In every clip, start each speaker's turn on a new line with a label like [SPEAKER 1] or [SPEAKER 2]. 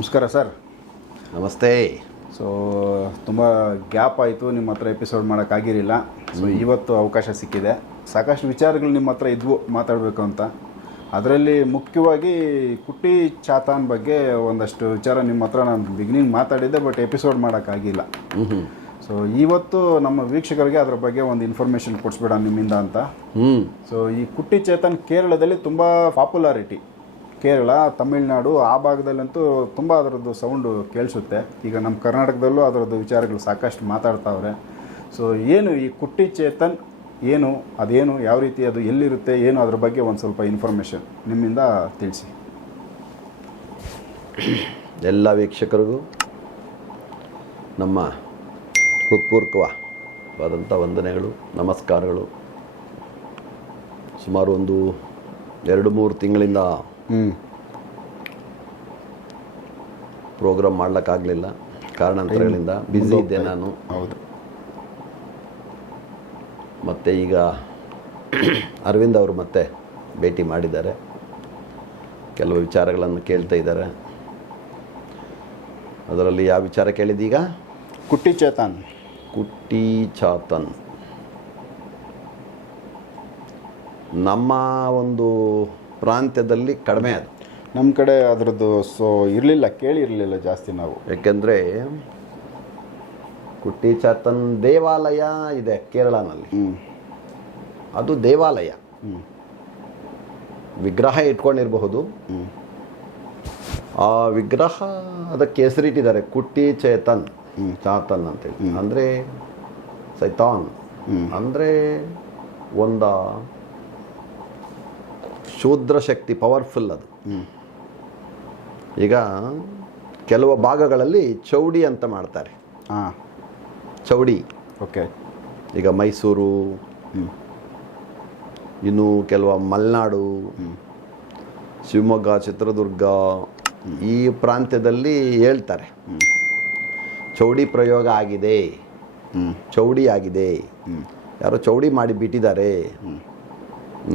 [SPEAKER 1] ನಮಸ್ಕಾರ ಸರ್.
[SPEAKER 2] ನಮಸ್ತೆ.
[SPEAKER 1] ಸೊ ತುಂಬ ಗ್ಯಾಪ್ ಆಯಿತು ನಿಮ್ಮ ಹತ್ರ ಎಪಿಸೋಡ್ ಮಾಡೋಕ್ಕಾಗಿರಲಿಲ್ಲ ಸೊ ಇವತ್ತು ಅವಕಾಶ ಸಿಕ್ಕಿದೆ. ಸಾಕಷ್ಟು ವಿಚಾರಗಳು ನಿಮ್ಮ ಹತ್ರ ಇದ್ವು ಮಾತಾಡಬೇಕು ಅಂತ. ಅದರಲ್ಲಿ ಮುಖ್ಯವಾಗಿ ಕುಟ್ಟಿ ಚಾತಾನ್ ಬಗ್ಗೆ ಒಂದಷ್ಟು ವಿಚಾರ ನಿಮ್ಮ ಹತ್ರ ನಾನು ಬಿಗಿನಿಂಗ್ ಮಾತಾಡಿದ್ದೆ ಬಟ್ ಎಪಿಸೋಡ್ ಮಾಡೋಕ್ಕಾಗಿಲ್ಲ ಸೊ ಇವತ್ತು ನಮ್ಮ ವೀಕ್ಷಕರಿಗೆ ಅದರ ಬಗ್ಗೆ ಒಂದು ಇನ್ಫಾರ್ಮೇಷನ್ ಕೊಡಿಸ್ಬೇಡ ನಿಮ್ಮಿಂದ ಅಂತ.
[SPEAKER 2] ಹ್ಞೂ
[SPEAKER 1] ಸೊ ಈ ಕುಟ್ಟಿ ಚೇತನ್ ಕೇರಳದಲ್ಲಿ ತುಂಬ ಪಾಪ್ಯುಲಾರಿಟಿ ಕೇರಳ, ತಮಿಳ್ನಾಡು ಆ ಭಾಗದಲ್ಲಂತೂ ತುಂಬ ಅದರದ್ದು ಸೌಂಡು ಕೇಳಿಸುತ್ತೆ. ಈಗ ನಮ್ಮ ಕರ್ನಾಟಕದಲ್ಲೂ ಅದರದ್ದು ವಿಚಾರಗಳು ಸಾಕಷ್ಟು ಮಾತಾಡ್ತಾವ್ರೆ. ಸೊ ಏನು ಈ ಕುಟ್ಟಿ ಚೇತನ್ ಏನು, ಅದೇನು, ಯಾವ ರೀತಿ ಅದು ಎಲ್ಲಿರುತ್ತೆ, ಏನು ಅದ್ರ ಬಗ್ಗೆ ಒಂದು ಸ್ವಲ್ಪ ಇನ್ಫಾರ್ಮೇಷನ್ ನಿಮ್ಮಿಂದ ತಿಳಿಸಿ.
[SPEAKER 2] ಎಲ್ಲ ವೀಕ್ಷಕರಿಗೂ ನಮ್ಮ ಹೃತ್ಪೂರ್ವಕವಾದಂಥ ವಂದನೆಗಳು, ನಮಸ್ಕಾರಗಳು. ಸುಮಾರು ಒಂದು ಎರಡು ಮೂರು ತಿಂಗಳಿಂದ ಪ್ರೋಗ್ರಾಮ್ ಮಾಡ್ಲಿಕ್ಕಾಗಲಿಲ್ಲ. ಕಾರಣಾಂತರಗಳಿಂದ ಬ್ಯುಸಿ ಇದ್ದೆ ನಾನು.
[SPEAKER 1] ಹೌದು.
[SPEAKER 2] ಮತ್ತೆ ಈಗ ಅರವಿಂದ್ ಅವರು ಮತ್ತೆ ಭೇಟಿ ಮಾಡಿದ್ದಾರೆ. ಕೆಲವು ವಿಚಾರಗಳನ್ನು ಕೇಳ್ತಾ ಇದ್ದಾರೆ. ಅದರಲ್ಲಿ ಯಾವ ವಿಚಾರ ಕೇಳಿದೀಗ
[SPEAKER 1] ಕುಟ್ಟಿ ಚೇತನ್.
[SPEAKER 2] ಕುಟ್ಟಿ ಚಾತನ್. ನಮ್ಮ ಒಂದು ಪ್ರಾಂತ್ಯದಲ್ಲಿ ಕಡಿಮೆ ಅದು.
[SPEAKER 1] ನಮ್ಮ ಕಡೆ ಅದರದ್ದು ಸೊ ಇರಲಿಲ್ಲ ಕೇಳಿರಲಿಲ್ಲ ಜಾಸ್ತಿ ನಾವು.
[SPEAKER 2] ಯಾಕೆಂದರೆ ಕುಟ್ಟಿ ಚಾತನ್ ದೇವಾಲಯ ಇದೆ ಕೇರಳನಲ್ಲಿ. ಅದು ದೇವಾಲಯ. ವಿಗ್ರಹ ಇಟ್ಕೊಂಡಿರಬಹುದು. ಆ ವಿಗ್ರಹ ಅದಕ್ಕೆ ಹೆಸರಿಟ್ಟಿದ್ದಾರೆ ಕುಟ್ಟಿ ಚೇತನ್ ಚಾತನ್ ಅಂತೇಳಿ. ಅಂದರೆ ಸೈತಾನ್. ಅಂದರೆ ಒಂದ ಶೂದ್ರ ಶಕ್ತಿ ಪವರ್ಫುಲ್ ಅದು.
[SPEAKER 1] ಹ್ಞೂ
[SPEAKER 2] ಈಗ ಕೆಲವು ಭಾಗಗಳಲ್ಲಿ ಚೌಡಿ ಅಂತ ಮಾಡ್ತಾರೆ.
[SPEAKER 1] ಹಾಂ
[SPEAKER 2] ಚೌಡಿ.
[SPEAKER 1] ಓಕೆ.
[SPEAKER 2] ಈಗ ಮೈಸೂರು ಇನ್ನು ಕೆಲವು ಮಲೆನಾಡು ಶಿವಮೊಗ್ಗ ಚಿತ್ರದುರ್ಗ ಈ ಪ್ರಾಂತ್ಯದಲ್ಲಿ ಹೇಳ್ತಾರೆ. ಚೌಡಿ ಪ್ರಯೋಗ ಆಗಿದೆ. ಚೌಡಿ ಆಗಿದೆ. ಯಾರೋ ಚೌಡಿ ಮಾಡಿ ಬಿಟ್ಟಿದ್ದಾರೆ.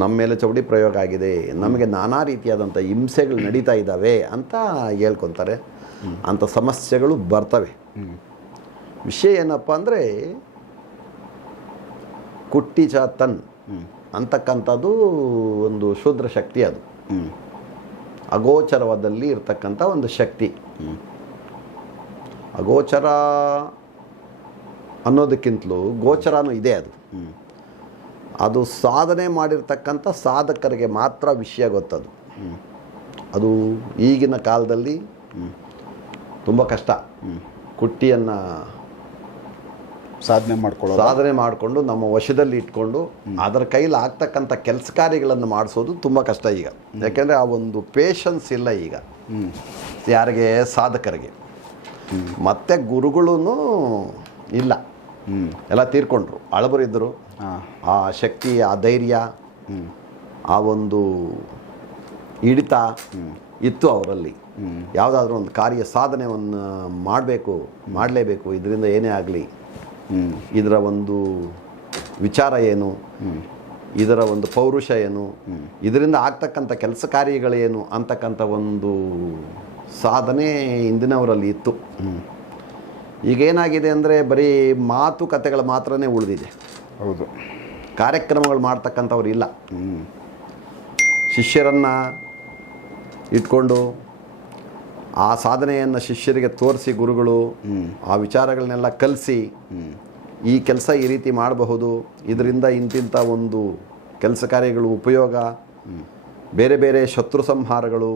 [SPEAKER 2] ನಮ್ಮ ಮೇಲೆ ಚೌಡಿ ಪ್ರಯೋಗ ಆಗಿದೆ, ನಮಗೆ ನಾನಾ ರೀತಿಯಾದಂಥ ಹಿಂಸೆಗಳು ನಡೀತಾ ಇದ್ದಾವೆ ಅಂತ ಹೇಳ್ಕೊತಾರೆ. ಅಂಥ ಸಮಸ್ಯೆಗಳು ಬರ್ತವೆ. ವಿಷಯ ಏನಪ್ಪ ಅಂದರೆ, ಕುಟ್ಟಿ ಚಾತನ್ ಅಂತಕ್ಕಂಥದ್ದು ಒಂದು ಶೂದ್ರ ಶಕ್ತಿ ಅದು. ಅಗೋಚರವಾದಲ್ಲಿ ಇರ್ತಕ್ಕಂಥ ಒಂದು ಶಕ್ತಿ. ಅಗೋಚರ ಅನ್ನೋದಕ್ಕಿಂತಲೂ ಗೋಚರನೂ ಇದೆ ಅದು. ಅದು ಸಾಧನೆ ಮಾಡಿರ್ತಕ್ಕಂಥ ಸಾಧಕರಿಗೆ ಮಾತ್ರ ವಿಷಯ ಗೊತ್ತದು.
[SPEAKER 1] ಹ್ಞೂ
[SPEAKER 2] ಅದು ಈಗಿನ ಕಾಲದಲ್ಲಿ ತುಂಬ ಕಷ್ಟ. ಕುಟ್ಟಿಯನ್ನು
[SPEAKER 1] ಸಾಧನೆ ಮಾಡ್ಕೊಳ್ಳೋ
[SPEAKER 2] ಸಾಧನೆ ಮಾಡಿಕೊಂಡು ನಮ್ಮ ವಶದಲ್ಲಿ ಇಟ್ಕೊಂಡು ಅದರ ಕೈಲಿ ಆಗ್ತಕ್ಕಂಥ ಕೆಲಸ ಕಾರ್ಯಗಳನ್ನು ಮಾಡಿಸೋದು ತುಂಬ ಕಷ್ಟ ಈಗ. ಯಾಕೆಂದರೆ ಆ ಒಂದು ಪೇಷನ್ಸ್ ಇಲ್ಲ ಈಗ.
[SPEAKER 1] ಹ್ಞೂ
[SPEAKER 2] ಯಾರಿಗೆ? ಸಾಧಕರಿಗೆ. ಮತ್ತು ಗುರುಗಳೂ ಇಲ್ಲ. ಎಲ್ಲ ತೀರ್ಕೊಂಡ್ರು. ಅಳಬರಿದ್ದರು ಆ ಶಕ್ತಿ ಆ ಧೈರ್ಯ ಆ ಒಂದು ಹಿಡಿತ ಇತ್ತು ಅವರಲ್ಲಿ. ಯಾವುದಾದ್ರೂ ಒಂದು ಕಾರ್ಯ ಸಾಧನೆಯನ್ನು ಮಾಡಬೇಕು ಮಾಡಲೇಬೇಕು ಇದರಿಂದ ಏನೇ ಆಗಲಿ.
[SPEAKER 1] ಹ್ಞೂ
[SPEAKER 2] ಇದರ ಒಂದು ವಿಚಾರ ಏನು? ಇದರ ಒಂದು ಪೌರುಷ ಏನು? ಇದರಿಂದ ಆಗ್ತಕ್ಕಂಥ ಕೆಲಸ ಕಾರ್ಯಗಳೇನು ಅಂತಕ್ಕಂಥ ಒಂದು ಸಾಧನೆ ಇಂದಿನವರಲ್ಲಿ ಇತ್ತು. ಈಗ ಏನಾಗಿದೆ ಅಂದರೆ ಬರೀ ಮಾತುಕತೆಗಳು ಮಾತ್ರನೇ ಉಳಿದಿದೆ.
[SPEAKER 1] ಹೌದು.
[SPEAKER 2] ಕಾರ್ಯಕ್ರಮಗಳು ಮಾಡ್ತಕ್ಕಂಥವ್ರು ಇಲ್ಲ. ಶಿಷ್ಯರನ್ನು ಇಟ್ಕೊಂಡು ಆ ಸಾಧನೆಯನ್ನು ಶಿಷ್ಯರಿಗೆ ತೋರಿಸಿ ಗುರುಗಳು ಆ ವಿಚಾರಗಳನ್ನೆಲ್ಲ ಕಲಿಸಿ ಈ ಕೆಲಸ ಈ ರೀತಿ ಮಾಡಬಹುದು. ಇದರಿಂದ ಇಂತಿಂಥ ಒಂದು ಕೆಲಸ ಕಾರ್ಯಗಳು ಉಪಯೋಗ. ಬೇರೆ ಬೇರೆ ಶತ್ರು ಸಂಹಾರಗಳು.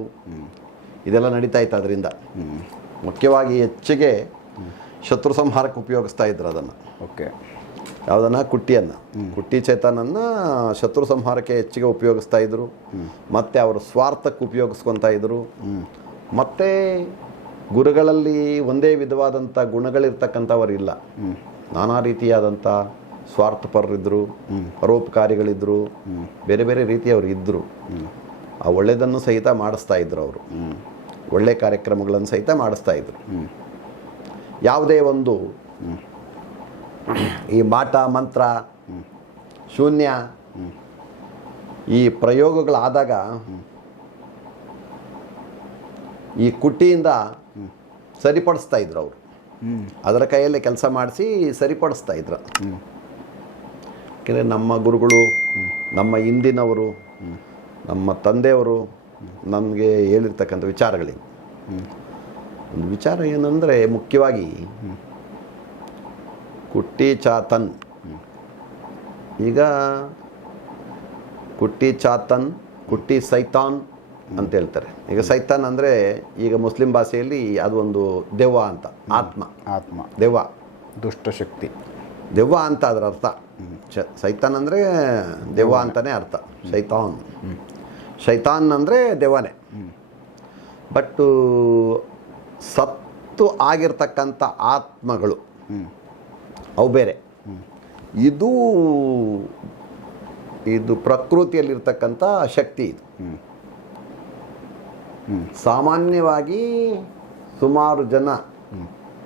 [SPEAKER 2] ಇದೆಲ್ಲ ನಡೀತಾ ಇತ್ತು ಅದರಿಂದ. ಮುಖ್ಯವಾಗಿ ಹೆಚ್ಚಿಗೆ ಶತ್ರು ಸಂಹಾರಕ್ಕೆ ಉಪಯೋಗಿಸ್ತಾ ಇದ್ರು ಅದನ್ನು.
[SPEAKER 1] ಓಕೆ.
[SPEAKER 2] ಯಾವುದನ್ನ? ಕುಟ್ಟಿಯನ್ನು. ಕುಟ್ಟಿ ಚೇತನನ್ನ ಶತ್ರು ಸಂಹಾರಕ್ಕೆ ಹೆಚ್ಚಿಗೆ ಉಪಯೋಗಿಸ್ತಾ ಇದ್ರು. ಮತ್ತು ಅವರು ಸ್ವಾರ್ಥಕ್ಕೆ ಉಪಯೋಗಿಸ್ಕೊತಾ ಇದ್ರು. ಮತ್ತೆ ಗುರುಗಳಲ್ಲಿ ಒಂದೇ ವಿಧವಾದಂಥ ಗುಣಗಳಿರ್ತಕ್ಕಂಥವರಿಲ್ಲ ನಾನಾ ರೀತಿಯಾದಂಥ ಸ್ವಾರ್ಥಪರರಿದ್ದರು ಪರೋಪಕಾರಿಗಳಿದ್ದರು ಬೇರೆ ಬೇರೆ ರೀತಿಯವರು ಇದ್ದರು ಆ ಒಳ್ಳೆಯದನ್ನು ಸಹಿತ ಮಾಡಿಸ್ತಾ ಇದ್ರು ಅವರು. ಒಳ್ಳೆ ಕಾರ್ಯಕ್ರಮಗಳನ್ನು ಸಹಿತ ಮಾಡಿಸ್ತಾ ಇದ್ರು. ಯಾವುದೇ ಒಂದು ಈ ಮಾಟ ಮಂತ್ರ ಶೂನ್ಯ ಈ ಪ್ರಯೋಗಗಳಾದಾಗ ಈ ಕುಟ್ಟಿಯಿಂದ ಸರಿಪಡಿಸ್ತಾ ಇದ್ರು ಅವರು. ಅದರ ಕೈಯಲ್ಲೇ ಕೆಲಸ ಮಾಡಿಸಿ ಸರಿಪಡಿಸ್ತಾ ಇದ್ರು. ಯಾಕೆಂದರೆ ನಮ್ಮ ಗುರುಗಳು ನಮ್ಮ ಹಿಂದಿನವರು ನಮ್ಮ ತಂದೆಯವರು ನಮಗೆ ಹೇಳಿರ್ತಕ್ಕಂಥ ವಿಚಾರಗಳಿವೆ. ಒಂದು ವಿಚಾರ ಏನಂದರೆ ಮುಖ್ಯವಾಗಿ ಕುಟ್ಟಿ ಚಾತನ್. ಈಗ ಕುಟ್ಟಿ ಚಾತನ್ ಕುಟ್ಟಿ ಸೈತಾನ್ ಅಂತ ಹೇಳ್ತಾರೆ. ಈಗ ಸೈತಾನ್ ಅಂದರೆ ಈಗ ಮುಸ್ಲಿಂ ಭಾಷೆಯಲ್ಲಿ ಅದು ಒಂದು ದೆವ್ವ ಅಂತ ಆತ್ಮ.
[SPEAKER 1] ಆತ್ಮ.
[SPEAKER 2] ದೆವ್ವ.
[SPEAKER 1] ದುಷ್ಟಶಕ್ತಿ
[SPEAKER 2] ದೆವ್ವ ಅಂತ ಅದರ ಅರ್ಥ. ಸೈತಾನ್ ಅಂದರೆ ದೆವ್ವ ಅಂತಲೇ ಅರ್ಥ. ಸೈತಾನ್. ಶೈತಾನ್ ಅಂದರೆ ದೆವ್ವನೇ. ಬಟ್ಟು ಸತ್ತು ಆಗಿರ್ತಕ್ಕಂಥ ಆತ್ಮಗಳು. ಅವು ಬೇರೆ. ಇದು ಇದು ಪ್ರಕೃತಿಯಲ್ಲಿರ್ತಕ್ಕಂಥ ಶಕ್ತಿ ಇದು. ಸಾಮಾನ್ಯವಾಗಿ ಸುಮಾರು ಜನ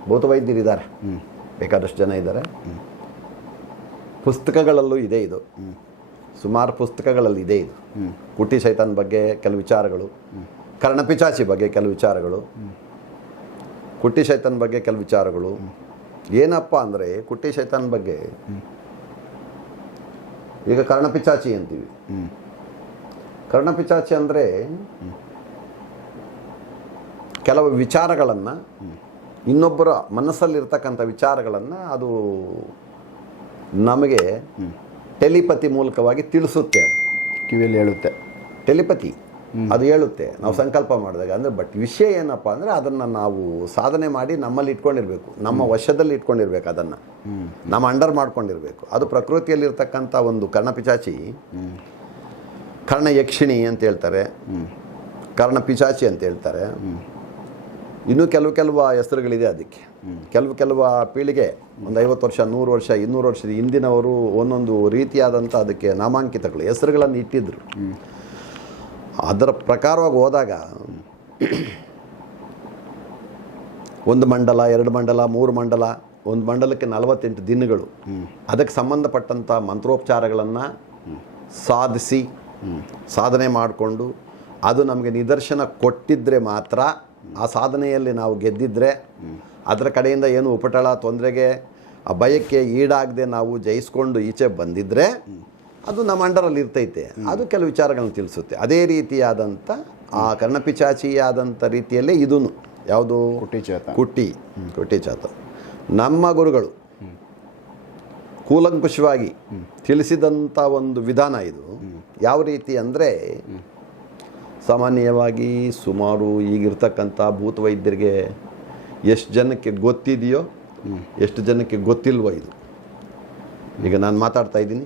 [SPEAKER 2] ಭೂತವೈದ್ಯರಿದ್ದಾರೆ. ಬೇಕಾದಷ್ಟು ಜನ ಇದ್ದಾರೆ. ಪುಸ್ತಕಗಳಲ್ಲೂ ಇದೆ ಇದು. ಸುಮಾರು ಪುಸ್ತಕಗಳಲ್ಲಿ ಇದೆ ಇದು. ಕುಟಿ ಸೈತಾನ್ ಬಗ್ಗೆ ಕೆಲವು ವಿಚಾರಗಳು. ಕರ್ಣಪಿಚಾಚಿ ಬಗ್ಗೆ ಕೆಲವು ವಿಚಾರಗಳು. ಕುಟ್ಟಿ ಶೈತನ್ ಬಗ್ಗೆ ಕೆಲವು ವಿಚಾರಗಳು? ಏನಪ್ಪ ಅಂದರೆ ಕುಟ್ಟಿ ಶೈತನ್ ಬಗ್ಗೆ ಈಗ ಕರ್ಣಪಿಚಾಚಿ ಅಂತೀವಿ. ಕರ್ಣಪಿಚಾಚಿ ಅಂದರೆ ಕೆಲವು ವಿಚಾರಗಳನ್ನು ಇನ್ನೊಬ್ಬರ ಮನಸ್ಸಲ್ಲಿರ್ತಕ್ಕಂಥ ವಿಚಾರಗಳನ್ನು ಅದು ನಮಗೆ ಟೆಲಿಪತಿ ಮೂಲಕವಾಗಿ ತಿಳಿಸುತ್ತೆ.
[SPEAKER 1] ಕಿವಿಯಲ್ಲಿ ಹೇಳುತ್ತೆ.
[SPEAKER 2] ಟೆಲಿಪತಿ. ಅದು ಹೇಳುತ್ತೆ. ನಾವು ಸಂಕಲ್ಪ ಮಾಡಿದಾಗ. ಅಂದರೆ ಬಟ್ ವಿಷಯ ಏನಪ್ಪ ಅಂದರೆ ಅದನ್ನು ನಾವು ಸಾಧನೆ ಮಾಡಿ ನಮ್ಮಲ್ಲಿ ಇಟ್ಕೊಂಡಿರಬೇಕು. ನಮ್ಮ ವಶದಲ್ಲಿ ಇಟ್ಕೊಂಡಿರ್ಬೇಕು ಅದನ್ನು. ನಮ್ಮ ಅಂಡರ್ ಮಾಡ್ಕೊಂಡಿರಬೇಕು. ಅದು ಪ್ರಕೃತಿಯಲ್ಲಿರ್ತಕ್ಕಂಥ ಒಂದು ಕರ್ಣಪಿಚಾಚಿ ಕರ್ಣ ಯಕ್ಷಿಣಿ ಅಂತ ಹೇಳ್ತಾರೆ. ಕರ್ಣ ಪಿಚಾಚಿ ಅಂತ ಹೇಳ್ತಾರೆ. ಇನ್ನೂ ಕೆಲವು ಕೆಲವು ಹೆಸರುಗಳಿದೆ ಅದಕ್ಕೆ. ಕೆಲವು ಕೆಲವು ಪೀಳಿಗೆ ಒಂದು ಐವತ್ತು ವರ್ಷ ನೂರು ವರ್ಷ ಇನ್ನೂರು ವರ್ಷದ ಹಿಂದಿನವರು ಒಂದೊಂದು ರೀತಿಯಾದಂಥ ಅದಕ್ಕೆ ನಾಮಾಂಕಿತಗಳು ಹೆಸರುಗಳನ್ನು ಇಟ್ಟಿದ್ರು. ಅದರ ಪ್ರಕಾರವಾಗಿ ಹೋದಾಗ ಒಂದು ಮಂಡಲ, ಎರಡು ಮಂಡಲ, ಮೂರು ಮಂಡಲ, ಒಂದು ಮಂಡಲಕ್ಕೆ ನಲವತ್ತೆಂಟು ದಿನಗಳು. ಅದಕ್ಕೆ ಸಂಬಂಧಪಟ್ಟಂಥ ಮಂತ್ರೋಪಚಾರಗಳನ್ನು ಸಾಧಿಸಿ, ಸಾಧನೆ ಮಾಡಿಕೊಂಡು, ಅದು ನಮಗೆ ನಿದರ್ಶನ ಕೊಟ್ಟಿದ್ದರೆ ಮಾತ್ರ ಆ ಸಾಧನೆಯಲ್ಲಿ ನಾವು ಗೆದ್ದಿದ್ರೆ ಅದರ ಕಡೆಯಿಂದ ಏನು ಉಪಟಳ ತೊಂದರೆಗೆ ಆ ಭಯಕ್ಕೆ ಈಡಾಗದೆ ನಾವು ಜಯಿಸ್ಕೊಂಡು ಈಚೆ ಬಂದಿದ್ದರೆ ಅದು ನಮ್ಮ ಅಂಡರಲ್ಲಿ ಇರ್ತೈತೆ. ಅದು ಕೆಲವು ವಿಚಾರಗಳನ್ನು ತಿಳಿಸುತ್ತೆ. ಅದೇ ರೀತಿಯಾದಂಥ ಆ ಕರ್ಣಪಿಚಾಚಿಯಾದಂಥ ರೀತಿಯಲ್ಲೇ ಇದೂ ಯಾವುದು?
[SPEAKER 1] ಕುಟ್ಟಿಚಾತ ಚೇತ.
[SPEAKER 2] ಕುಟ್ಟಿ. ಕುಟ್ಟಿ ಚಾತ. ನಮ್ಮ ಗುರುಗಳು ಕೂಲಂಕುಷವಾಗಿ ತಿಳಿಸಿದಂಥ ಒಂದು ವಿಧಾನ ಇದು. ಯಾವ ರೀತಿ ಅಂದರೆ ಸಾಮಾನ್ಯವಾಗಿ ಸುಮಾರು ಈಗಿರ್ತಕ್ಕಂಥ ಭೂತವೈದ್ಯರಿಗೆ ಎಷ್ಟು ಜನಕ್ಕೆ ಗೊತ್ತಿದೆಯೋ ಎಷ್ಟು ಜನಕ್ಕೆ ಗೊತ್ತಿಲ್ವೋ ಇದು. ಈಗ ನಾನು ಮಾತಾಡ್ತಾ ಇದ್ದೀನಿ.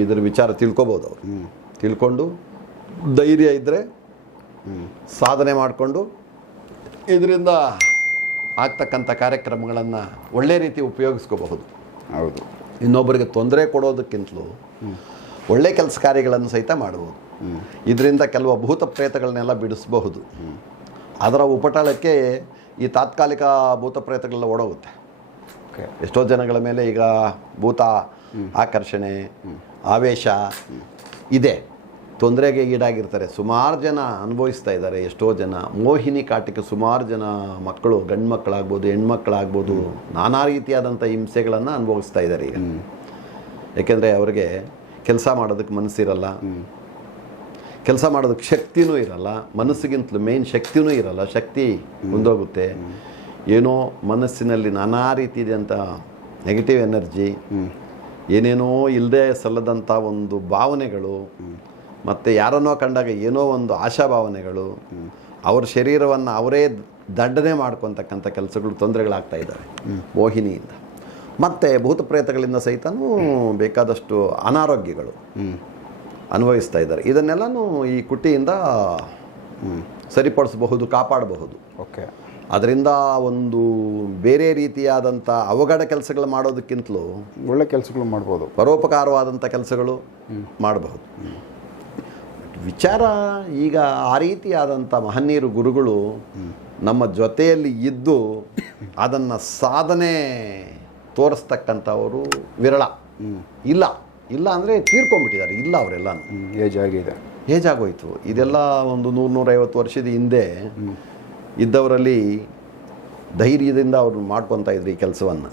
[SPEAKER 2] ಇದ್ರ ವಿಚಾರ ತಿಳ್ಕೊಬೋದು. ಅವರು ತಿಳ್ಕೊಂಡು ಧೈರ್ಯ ಇದ್ದರೆ ಸಾಧನೆ ಮಾಡಿಕೊಂಡು ಇದರಿಂದ ಆಗ್ತಕ್ಕಂಥ ಕಾರ್ಯಕ್ರಮಗಳನ್ನು ಒಳ್ಳೆ ರೀತಿ ಉಪಯೋಗಿಸ್ಕೋಬಹುದು.
[SPEAKER 1] ಹೌದು.
[SPEAKER 2] ಇನ್ನೊಬ್ಬರಿಗೆ ತೊಂದರೆ ಕೊಡೋದಕ್ಕಿಂತಲೂ ಒಳ್ಳೆ ಕೆಲಸ ಕಾರ್ಯಗಳನ್ನು ಸಹಿತ ಮಾಡಬಹುದು ಇದರಿಂದ ಕೆಲವು ಭೂತ ಪ್ರೇತಗಳನ್ನೆಲ್ಲ ಬಿಡಿಸಬಹುದು. ಅದರ ಉಪಟಳಕ್ಕೆ ಈ ತಾತ್ಕಾಲಿಕ ಭೂತ ಪ್ರೇತಗಳೆಲ್ಲ ಓಡೋಗುತ್ತೆ. ಎಷ್ಟೋ ಜನಗಳ ಮೇಲೆ ಈಗ ಭೂತ ಆಕರ್ಷಣೆ ಆವೇಶ ಇದೆ. ತೊಂದರೆಗೆ ಈಡಾಗಿರ್ತಾರೆ. ಸುಮಾರು ಜನ ಅನುಭವಿಸ್ತಾ ಇದ್ದಾರೆ. ಎಷ್ಟೋ ಜನ. ಮೋಹಿನಿ ಕಾಟಕ್ಕೆ ಸುಮಾರು ಜನ ಮಕ್ಕಳು ಗಂಡು ಮಕ್ಕಳಾಗ್ಬೋದು ಹೆಣ್ಮಕ್ಳಾಗ್ಬೋದು ನಾನಾ ರೀತಿಯಾದಂಥ ಹಿಂಸೆಗಳನ್ನು ಅನುಭವಿಸ್ತಾ ಇದ್ದಾರೆ ಈಗ. ಯಾಕೆಂದರೆ ಅವರಿಗೆ ಕೆಲಸ ಮಾಡೋದಕ್ಕೆ ಮನಸ್ಸಿರಲ್ಲ. ಕೆಲಸ ಮಾಡೋದಕ್ಕೆ ಶಕ್ತಿನೂ ಇರಲ್ಲ. ಮನಸ್ಸಿಗಿಂತಲೂ ಮೇನ್ ಶಕ್ತಿನೂ ಇರಲ್ಲ. ಶಕ್ತಿ ಮುಂದೋಗುತ್ತೆ. ಏನೋ ಮನಸ್ಸಿನಲ್ಲಿ ನಾನಾ ರೀತಿಯಾದಂಥ ನೆಗೆಟಿವ್ ಎನರ್ಜಿ ಏನೇನೋ ಇಲ್ಲದೆ ಸಲ್ಲದಂಥ ಒಂದು ಭಾವನೆಗಳು, ಮತ್ತು ಯಾರನ್ನೋ ಕಂಡಾಗ ಏನೋ ಒಂದು ಆಶಾಭಾವನೆಗಳು, ಅವ್ರ ಶರೀರವನ್ನು ಅವರೇ ದಂಡನೆ ಮಾಡ್ಕೊತಕ್ಕಂಥ ಕೆಲಸಗಳು, ತೊಂದರೆಗಳಾಗ್ತಾ ಇದ್ದಾವೆ ಮೋಹಿನಿಯಿಂದ. ಮತ್ತು ಭೂತ ಪ್ರೇತಗಳಿಂದ ಸಹಿತನೂ ಬೇಕಾದಷ್ಟು ಅನಾರೋಗ್ಯಗಳು ಅನುಭವಿಸ್ತಾ ಇದ್ದಾರೆ. ಇದನ್ನೆಲ್ಲನೂ ಈ ಕುಟ್ಟಿಯಿಂದ ಸರಿಪಡಿಸಬಹುದು, ಕಾಪಾಡಬಹುದು.
[SPEAKER 1] ಓಕೆ.
[SPEAKER 2] ಅದರಿಂದ ಒಂದು ಬೇರೆ ರೀತಿಯಾದಂಥ ಅವಘಡ ಕೆಲಸಗಳು ಮಾಡೋದಕ್ಕಿಂತಲೂ
[SPEAKER 1] ಒಳ್ಳೆ ಕೆಲಸಗಳು ಮಾಡ್ಬೋದು.
[SPEAKER 2] ಪರೋಪಕಾರವಾದಂಥ ಕೆಲಸಗಳು ಮಾಡಬಹುದು. ವಿಚಾರ ಈಗ ಆ ರೀತಿಯಾದಂಥ ಮಹನೀಯರು ಗುರುಗಳು ನಮ್ಮ ಜೊತೆಯಲ್ಲಿ ಇದ್ದು ಅದನ್ನು ಸಾಧನೆ ತೋರಿಸ್ತಕ್ಕಂಥವರು ವಿರಳ. ಇಲ್ಲ ಇಲ್ಲ ಅಂದರೆ ತೀರ್ಕೊಂಡ್ಬಿಟ್ಟಿದ್ದಾರೆ. ಇಲ್ಲ ಅವರೆಲ್ಲ
[SPEAKER 1] ಏಜ್ ಆಗಿದೆ.
[SPEAKER 2] ಏಜ್ ಆಗೋಯ್ತು. ಇದೆಲ್ಲ ಒಂದು ನೂರು ನೂರೈವತ್ತು ವರ್ಷದ ಹಿಂದೆ ಇದ್ದವರಲ್ಲಿ ಧೈರ್ಯದಿಂದ ಅವರು ಮಾಡ್ಕೊತಾ ಇದ್ರು ಈ ಕೆಲಸವನ್ನು.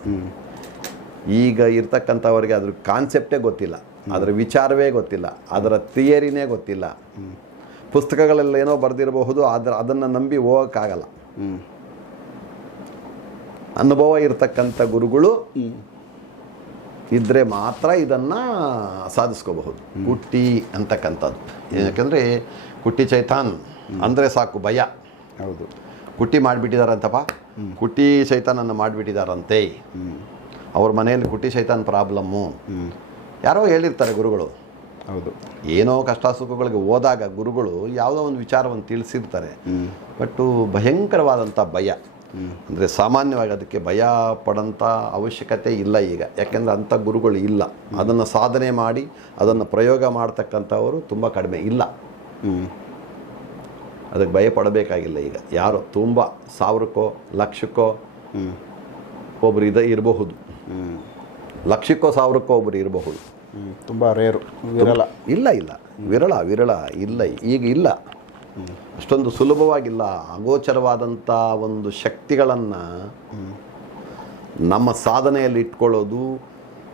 [SPEAKER 2] ಈಗ ಇರ್ತಕ್ಕಂಥವ್ರಿಗೆ ಅದ್ರ ಕಾನ್ಸೆಪ್ಟೇ ಗೊತ್ತಿಲ್ಲ. ಅದರ ವಿಚಾರವೇ ಗೊತ್ತಿಲ್ಲ. ಅದರ ಥಿಯರಿನೇ ಗೊತ್ತಿಲ್ಲ. ಪುಸ್ತಕಗಳಲ್ಲಿ ಏನೋ ಬರೆದಿರಬಹುದು ಅದರ ಅದನ್ನು ನಂಬಿ ಹೋಗೋಕ್ಕಾಗಲ್ಲ. ಅನುಭವ ಇರತಕ್ಕಂಥ ಗುರುಗಳು ಇದ್ದರೆ ಮಾತ್ರ ಇದನ್ನು ಸಾಧಿಸ್ಕೋಬಹುದು. ಕುಟ್ಟಿ ಅಂತಕ್ಕಂಥದ್ದು. ಯಾಕಂದರೆ ಕುಟ್ಟಿ ಚೈತಾನ್ ಅಂದರೆ ಸಾಕು ಭಯ.
[SPEAKER 1] ಹೌದು.
[SPEAKER 2] ಕುಟ್ಟಿ ಮಾಡಿಬಿಟ್ಟಿದಾರಂತಪ್ಪ. ಕುಟ್ಟಿ ಸೈತಾನನ್ನು ಮಾಡಿಬಿಟ್ಟಿದಾರಂತೆ. ಅವ್ರ ಮನೆಯಲ್ಲಿ ಕುಟ್ಟಿ ಸೈತಾನ್ ಪ್ರಾಬ್ಲಮ್ಮು. ಯಾರೋ ಹೇಳಿರ್ತಾರೆ ಗುರುಗಳು.
[SPEAKER 1] ಹೌದು.
[SPEAKER 2] ಏನೋ ಕಷ್ಟ ಸುಖಗಳಿಗೆ ಹೋದಾಗ ಗುರುಗಳು ಯಾವುದೋ ಒಂದು ವಿಚಾರವನ್ನು ತಿಳಿಸಿರ್ತಾರೆ. ಬಟ್ಟು ಭಯಂಕರವಾದಂಥ ಭಯ. ಅಂದರೆ ಸಾಮಾನ್ಯವಾಗಿ ಅದಕ್ಕೆ ಭಯ ಪಡೋಂಥ ಅವಶ್ಯಕತೆ ಇಲ್ಲ ಈಗ. ಯಾಕೆಂದರೆ ಅಂಥ ಗುರುಗಳು ಇಲ್ಲ. ಅದನ್ನು ಸಾಧನೆ ಮಾಡಿ ಅದನ್ನು ಪ್ರಯೋಗ ಮಾಡ್ತಕ್ಕಂಥವರು ತುಂಬ ಕಡಿಮೆ ಇಲ್ಲ. ಅದಕ್ಕೆ ಭಯಪಡಬೇಕಾಗಿಲ್ಲ ಈಗ. ಯಾರೋ? ತುಂಬ ಸಾವಿರಕ್ಕೋ ಲಕ್ಷಕ್ಕೋ ಒಬ್ಬರು ಇದ ಇರಬಹುದು. ಲಕ್ಷಕ್ಕೋ ಸಾವಿರಕ್ಕೋ ಒಬ್ಬರು ಇರಬಹುದು.
[SPEAKER 1] ತುಂಬ ರೇರು ವಿರಳ.
[SPEAKER 2] ಇಲ್ಲ ಇಲ್ಲ. ವಿರಳ ವಿರಳ ಇಲ್ಲ ಈಗ ಇಲ್ಲ. ಅಷ್ಟೊಂದು ಸುಲಭವಾಗಿಲ್ಲ. ಅಗೋಚರವಾದಂಥ ಒಂದು ಶಕ್ತಿಗಳನ್ನು ನಮ್ಮ ಸಾಧನೆಯಲ್ಲಿ ಇಟ್ಕೊಳ್ಳೋದು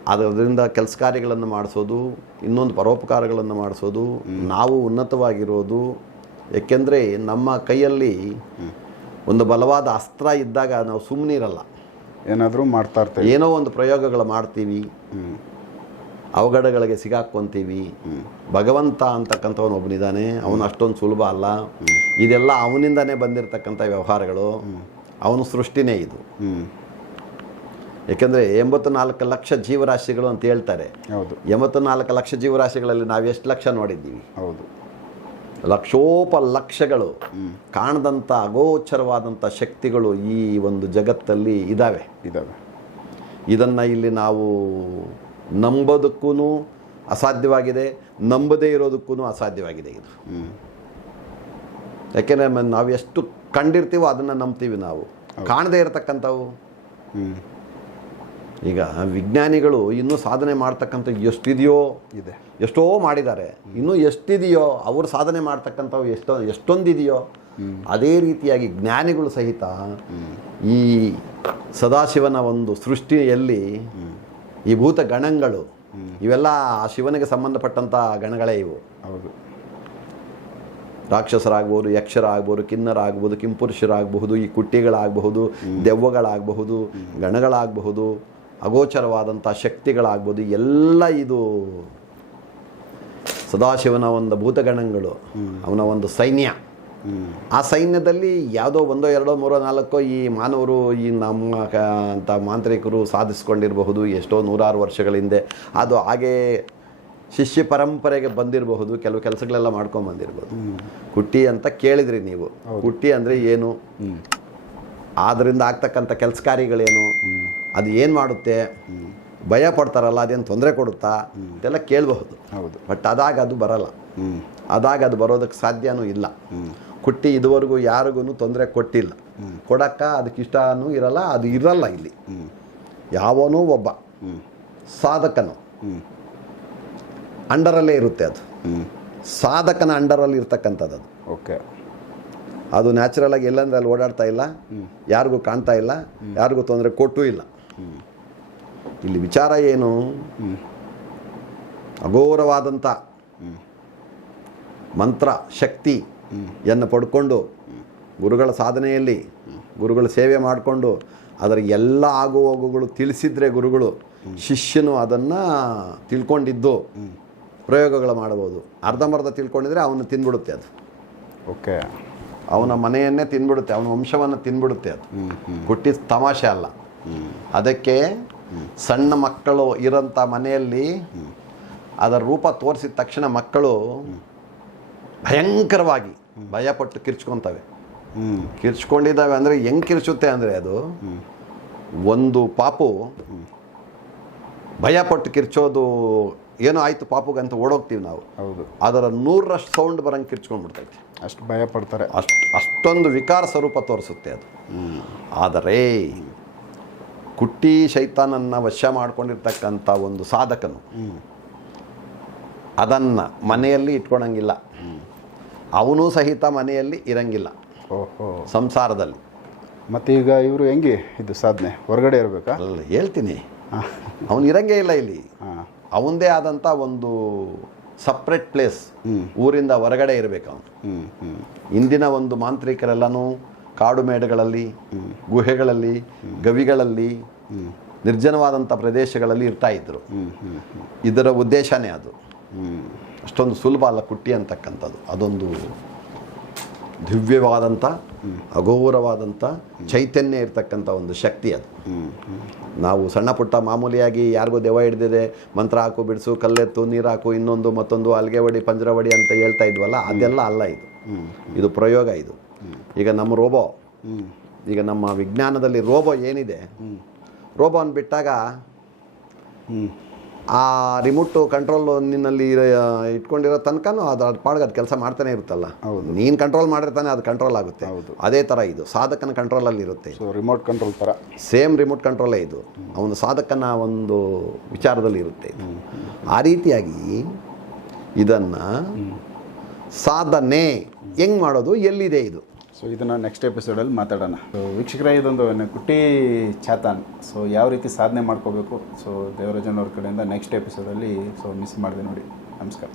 [SPEAKER 2] ಅದರಿಂದ ಕೆಲಸ ಕಾರ್ಯಗಳನ್ನು ಮಾಡಿಸೋದು ಇನ್ನೊಂದು ಪರೋಪಕಾರಗಳನ್ನು ಮಾಡಿಸೋದು ನಾವು ಉನ್ನತವಾಗಿರೋದು ಏಕೆಂದರೆ ನಮ್ಮ ಕೈಯಲ್ಲಿ ಒಂದು ಬಲವಾದ ಅಸ್ತ್ರ ಇದ್ದಾಗ ನಾವು ಸುಮ್ಮನೆ ಇರಲ್ಲ.
[SPEAKER 1] ಏನಾದರೂ ಮಾಡ್ತಾ ಇರ್ತೀವಿ.
[SPEAKER 2] ಏನೋ ಒಂದು ಪ್ರಯೋಗಗಳು ಮಾಡ್ತೀವಿ. ಅವಘಡಗಳಿಗೆ ಸಿಗಾಕ್ಕೊಂತೀವಿ ಭಗವಂತ ಅಂತಕ್ಕಂಥವನು ಒಬ್ಬನಿದ್ದಾನೆ ಅವನು ಅಷ್ಟೊಂದು ಸುಲಭ ಅಲ್ಲ. ಇದೆಲ್ಲ ಅವನಿಂದನೇ ಬಂದಿರತಕ್ಕಂಥ ವ್ಯವಹಾರಗಳು. ಅವನು ಸೃಷ್ಟಿನೇ ಇದು.
[SPEAKER 1] ಹ್ಞೂ
[SPEAKER 2] ಏಕೆಂದರೆ ಎಂಬತ್ತು ನಾಲ್ಕು ಲಕ್ಷ ಜೀವರಾಶಿಗಳು ಅಂತ ಹೇಳ್ತಾರೆ.
[SPEAKER 1] ಹೌದು.
[SPEAKER 2] ಎಂಬತ್ತು ನಾಲ್ಕು ಲಕ್ಷ ಜೀವರಾಶಿಗಳಲ್ಲಿ ನಾವು ಎಷ್ಟು ಲಕ್ಷ ನೋಡಿದ್ದೀವಿ?
[SPEAKER 1] ಹೌದು.
[SPEAKER 2] ಲಕ್ಷೋಪ ಲಕ್ಷಗಳು ಕಾಣದಂಥ ಅಗೋಚರವಾದಂಥ ಶಕ್ತಿಗಳು ಈ ಒಂದು ಜಗತ್ತಲ್ಲಿ ಇದ್ದಾವೆ
[SPEAKER 1] ಇದ್ದಾವೆ
[SPEAKER 2] ಇದನ್ನು ಇಲ್ಲಿ ನಾವು ನಂಬೋದಕ್ಕೂ ಅಸಾಧ್ಯವಾಗಿದೆ ನಂಬದೇ ಇರೋದಕ್ಕೂ ಅಸಾಧ್ಯವಾಗಿದೆ ಇದು. ಯಾಕೆಂದರೆ ನಾವು ಎಷ್ಟು ಕಂಡಿರ್ತೀವೋ ಅದನ್ನು ನಂಬ್ತೀವಿ ನಾವು. ಕಾಣದೇ ಇರತಕ್ಕಂಥವು. ಈಗ ವಿಜ್ಞಾನಿಗಳು ಇನ್ನೂ ಸಾಧನೆ ಮಾಡ್ತಕ್ಕಂಥ ಎಷ್ಟಿದೆಯೋ
[SPEAKER 1] ಇದೆ.
[SPEAKER 2] ಎಷ್ಟೋ ಮಾಡಿದ್ದಾರೆ. ಇನ್ನೂ ಎಷ್ಟಿದೆಯೋ ಅವರು ಸಾಧನೆ ಮಾಡ್ತಕ್ಕಂಥವು ಎಷ್ಟೋ ಎಷ್ಟೊಂದಿದೆಯೋ ಅದೇ ರೀತಿಯಾಗಿ ಜ್ಞಾನಿಗಳು ಸಹಿತ ಈ ಸದಾಶಿವನ ಒಂದು ಸೃಷ್ಟಿಯಲ್ಲಿ ಈ ಭೂತ ಗಣಗಳು ಇವೆಲ್ಲ ಆ ಶಿವನಿಗೆ ಸಂಬಂಧಪಟ್ಟಂಥ ಗಣಗಳೇ ಇವು.
[SPEAKER 1] ಹೌದು.
[SPEAKER 2] ರಾಕ್ಷಸರಾಗ್ಬೋದು ಯಕ್ಷರಾಗ್ಬೋದು ಕಿನ್ನರಾಗ್ಬೋದು ಕಿಂಪುರುಷರಾಗಬಹುದು ಈ ಕುಟ್ಟಿಗಳಾಗಬಹುದು ದೆವ್ವಗಳಾಗಬಹುದು ಗಣಗಳಾಗಬಹುದು ಅಗೋಚರವಾದಂಥ ಶಕ್ತಿಗಳಾಗ್ಬೋದು ಎಲ್ಲ ಇದು ಸದಾಶಿವನ ಒಂದು ಭೂತಗಣಗಳು ಅವನ ಒಂದು ಸೈನ್ಯ. ಆ ಸೈನ್ಯದಲ್ಲಿ ಯಾವುದೋ ಒಂದೋ ಎರಡೋ ಮೂರೋ ನಾಲ್ಕೋ ಈ ಮಾನವರು ಈ ನಮ್ಮ ಅಂತ ಮಾಂತ್ರಿಕರು ಸಾಧಿಸ್ಕೊಂಡಿರಬಹುದು ಎಷ್ಟೋ ನೂರಾರು ವರ್ಷಗಳ ಹಿಂದೆ. ಅದು ಹಾಗೇ ಶಿಷ್ಯ ಪರಂಪರೆಗೆ ಬಂದಿರಬಹುದು ಕೆಲವು ಕೆಲಸಗಳೆಲ್ಲ ಮಾಡ್ಕೊಂಡು ಬಂದಿರ್ಬೋದು ಕುಟ್ಟಿ ಅಂತ ಕೇಳಿದ್ರಿ ನೀವು. ಕುಟ್ಟಿ ಅಂದರೆ ಏನು? ಆದ್ದರಿಂದ ಆಗ್ತಕ್ಕಂಥ ಕೆಲಸ ಕಾರ್ಯಗಳೇನು? ಅದು ಏನು ಮಾಡುತ್ತೆ? ಭಯ ಪಡ್ತಾರಲ್ಲ ಅದೇನು ತೊಂದರೆ ಕೊಡುತ್ತಾ? ಇದೆಲ್ಲ ಕೇಳಬಹುದು.
[SPEAKER 1] ಹೌದು.
[SPEAKER 2] ಬಟ್ ಅದಾಗ ಅದು ಬರಲ್ಲ.
[SPEAKER 1] ಹ್ಞೂ
[SPEAKER 2] ಅದಾಗ ಅದು ಬರೋದಕ್ಕೆ ಸಾಧ್ಯನೂ ಇಲ್ಲ. ಕುಟ್ಟಿ ಇದುವರೆಗೂ ಯಾರಿಗೂ ತೊಂದರೆ ಕೊಟ್ಟಿಲ್ಲ. ಕೊಡಕ್ಕ ಅದಕ್ಕೆ ಇಷ್ಟನೂ ಇರಲ್ಲ ಅದು ಇರಲ್ಲ ಇಲ್ಲಿ. ಯಾವನೂ ಒಬ್ಬ ಸಾಧಕನು
[SPEAKER 1] ಹ್ಞೂ
[SPEAKER 2] ಅಂಡರಲ್ಲೇ ಇರುತ್ತೆ ಅದು.
[SPEAKER 1] ಹ್ಞೂ
[SPEAKER 2] ಸಾಧಕನ ಅಂಡರಲ್ಲಿ ಇರ್ತಕ್ಕಂಥದ್ದು ಅದು.
[SPEAKER 1] ಓಕೆ.
[SPEAKER 2] ಅದು ನ್ಯಾಚುರಲ್ ಆಗಿ ಎಲ್ಲಂದ್ರೆ ಅಲ್ಲಿ ಓಡಾಡ್ತಾ ಇಲ್ಲ ಯಾರಿಗೂ ಕಾಣ್ತಾ ಇಲ್ಲ ಯಾರಿಗೂ ತೊಂದರೆ ಕೊಟ್ಟೂ ಇಲ್ಲ. ಇಲ್ಲಿ ವಿಚಾರ ಏನು? ಅಘೋರವಾದಂಥ ಮಂತ್ರ ಶಕ್ತಿಯನ್ನು ಪಡ್ಕೊಂಡು ಗುರುಗಳ ಸಾಧನೆಯಲ್ಲಿ ಗುರುಗಳ ಸೇವೆ ಮಾಡಿಕೊಂಡು ಅದರ ಎಲ್ಲ ಆಗು ಹೋಗುಗಳು ತಿಳಿಸಿದ್ರೆ ಗುರುಗಳು ಶಿಷ್ಯನು ಅದನ್ನು ತಿಳ್ಕೊಂಡಿದ್ದು ಪ್ರಯೋಗಗಳು ಮಾಡ್ಬೋದು ಅರ್ಧಂಬರ್ಧ ತಿಳ್ಕೊಂಡಿದ್ರೆ ಅವನು ತಿಂದ್ಬಿಡುತ್ತೆ ಅದು.
[SPEAKER 1] ಓಕೆ.
[SPEAKER 2] ಅವನ ಮನೆಯನ್ನೇ ತಿಂದ್ಬಿಡುತ್ತೆ ಅವನ ವಂಶವನ್ನು ತಿಂದ್ಬಿಡುತ್ತೆ ಅದು.
[SPEAKER 1] ಹ್ಞೂ
[SPEAKER 2] ತಮಾಷೆ ಅಲ್ಲ. ಅದಕ್ಕೆ ಸಣ್ಣ ಮಕ್ಕಳು ಇರೋಂಥ ಮನೆಯಲ್ಲಿ ಅದರ ರೂಪ ತೋರಿಸಿದ ತಕ್ಷಣ ಮಕ್ಕಳು ಭಯಂಕರವಾಗಿ ಭಯಪಟ್ಟು ಕಿರ್ಚ್ಕೊತವೆ.
[SPEAKER 1] ಹ್ಞೂ
[SPEAKER 2] ಕಿರ್ಚ್ಕೊಂಡಿದ್ದಾವೆ ಅಂದರೆ ಹೆಂಗೆ ಕಿರ್ಚುತ್ತೆ ಅಂದರೆ ಅದು ಒಂದು ಪಾಪು ಭಯಪಟ್ಟು ಕಿರ್ಚೋದು ಏನೋ ಆಯಿತು ಪಾಪುಗಂತ ಓಡೋಗ್ತೀವಿ ನಾವು.
[SPEAKER 1] ಹೌದು.
[SPEAKER 2] ಅದರ ನೂರರಷ್ಟು ಸೌಂಡ್ ಬರಂಗೆ ಕಿರ್ಚ್ಕೊಂಡ್ಬಿಡ್ತೈತೆ.
[SPEAKER 1] ಅಷ್ಟು ಭಯಪಡ್ತಾರೆ.
[SPEAKER 2] ಅಷ್ಟು ಅಷ್ಟೊಂದು ವಿಕಾರ ಸ್ವರೂಪ ತೋರಿಸುತ್ತೆ ಅದು. ಆದರೆ ಕುಟ್ಟಿ ಶೈತಾನನ್ನು ವಶ ಮಾಡ್ಕೊಂಡಿರ್ತಕ್ಕಂಥ ಒಂದು ಸಾಧಕನು. ಅದನ್ನು ಮನೆಯಲ್ಲಿ ಇಟ್ಕೊಳಂಗಿಲ್ಲ. ಅವನು ಸಹಿತ ಮನೆಯಲ್ಲಿ ಇರಂಗಿಲ್ಲ.
[SPEAKER 1] ಓಹೋ.
[SPEAKER 2] ಸಂಸಾರದಲ್ಲಿ.
[SPEAKER 1] ಮತ್ತೆ ಈಗ ಇವರು ಹೆಂಗೆ ಇದು ಸಾಧನೆ? ಹೊರಗಡೆ ಇರಬೇಕಾ?
[SPEAKER 2] ಅಲ್ಲ ಹೇಳ್ತೀನಿ. ಅವನು ಇರಂಗೇ ಇಲ್ಲ ಇಲ್ಲಿ. ಅವನದೇ ಆದಂಥ ಒಂದು ಸಪ್ರೇಟ್ ಪ್ಲೇಸ್ ಊರಿಂದ ಹೊರಗಡೆ ಇರಬೇಕು ಅವನು. ಇಂದಿನ ಒಂದು ಮಾಂತ್ರಿಕರೆಲ್ಲನೂ ಕಾಡು ಮೇಡಗಳಲ್ಲಿ ಗುಹೆಗಳಲ್ಲಿ ಗವಿಗಳಲ್ಲಿ ನಿರ್ಜನವಾದಂಥ ಪ್ರದೇಶಗಳಲ್ಲಿ ಇರ್ತಾ
[SPEAKER 1] ಹ್ಞೂ
[SPEAKER 2] ಇದರ ಉದ್ದೇಶನೇ ಅದು. ಅಷ್ಟೊಂದು ಸುಲಭ ಅಲ್ಲ ಕುಟ್ಟಿ ಅಂತಕ್ಕಂಥದ್ದು. ಅದೊಂದು ದಿವ್ಯವಾದಂಥ ಅಘೋರವಾದಂಥ ಚೈತನ್ಯ ಇರತಕ್ಕಂಥ ಒಂದು ಶಕ್ತಿ ಅದು. ನಾವು ಸಣ್ಣ ಪುಟ್ಟ ಮಾಮೂಲಿಯಾಗಿ ಯಾರಿಗೂ ದೆವ್ವ ಹಿಡ್ದಿದೆ ಮಂತ್ರ ಹಾಕು ಬಿಡಿಸು ಕಲ್ಲೆತ್ತು ನೀರು ಹಾಕು ಇನ್ನೊಂದು ಮತ್ತೊಂದು ಅಲ್ಗೆ ಹೊಡಿ ಪಂಜರ ಹೊಡಿ ಅಂತ ಹೇಳ್ತಾ ಇದ್ವಲ್ಲ ಅದೆಲ್ಲ ಅಲ್ಲ ಇದು. ಇದು ಪ್ರಯೋಗ ಇದು. ಈಗ ನಮ್ಮ ರೋಬೋ
[SPEAKER 1] ಹ್ಞೂ
[SPEAKER 2] ಈಗ ನಮ್ಮ ವಿಜ್ಞಾನದಲ್ಲಿ ರೋಬೋ ಏನಿದೆ? ರೋಬೋನ್ ಬಿಟ್ಟಾಗ ಆ ರಿಮೋಟು ಕಂಟ್ರೋಲ್ ನಿನ್ನಲ್ಲಿ ಇಟ್ಕೊಂಡಿರೋ ತನಕನೂ ಅದು ಅದು ಪಾಡ್ಗೆ ಅದು ಕೆಲಸ ಮಾಡ್ತಾನೆ ಇರುತ್ತಲ್ಲ.
[SPEAKER 1] ಹೌದು.
[SPEAKER 2] ನೀನು ಕಂಟ್ರೋಲ್ ಮಾಡಿರ್ತಾನೆ ಅದು ಕಂಟ್ರೋಲ್ ಆಗುತ್ತೆ.
[SPEAKER 1] ಹೌದು.
[SPEAKER 2] ಅದೇ ಥರ ಇದು. ಸಾಧಕನ ಕಂಟ್ರೋಲಲ್ಲಿ ಇರುತ್ತೆ
[SPEAKER 1] ಸೊ ರಿಮೋಟ್ ಕಂಟ್ರೋಲ್ ಥರ
[SPEAKER 2] ಸೇಮ್ ರಿಮೋಟ್ ಕಂಟ್ರೋಲೇ ಇದು. ಅವನು ಸಾಧಕನ ಒಂದು ವಿಚಾರದಲ್ಲಿ ಇರುತ್ತೆ ಆ ರೀತಿಯಾಗಿ ಇದನ್ನು ಸಾಧನೆ ಹೆಂಗ್ ಮಾಡೋದು, ಎಲ್ಲಿದೆ ಇದು?
[SPEAKER 1] ಸೊ ಇದನ್ನು ನೆಕ್ಸ್ಟ್ ಎಪಿಸೋಡಲ್ಲಿ ಮಾತಾಡೋಣ. ಸೊ ವೀಕ್ಷಕರೇ, ಇದೊಂದು ಕುಟ್ಟಿ ಚಾತಾನ್. ಸೊ ಯಾವ ರೀತಿ ಸಾಧನೆ ಮಾಡ್ಕೋಬೇಕು? ಸೊ ದೇವರಾಜನ್ ಅವ್ರ ಕಡೆಯಿಂದ ನೆಕ್ಸ್ಟ್ ಎಪಿಸೋಡಲ್ಲಿ ಸೊ ಮಿಸ್ ಮಾಡಿದೆ ನೋಡಿ. ನಮಸ್ಕಾರ.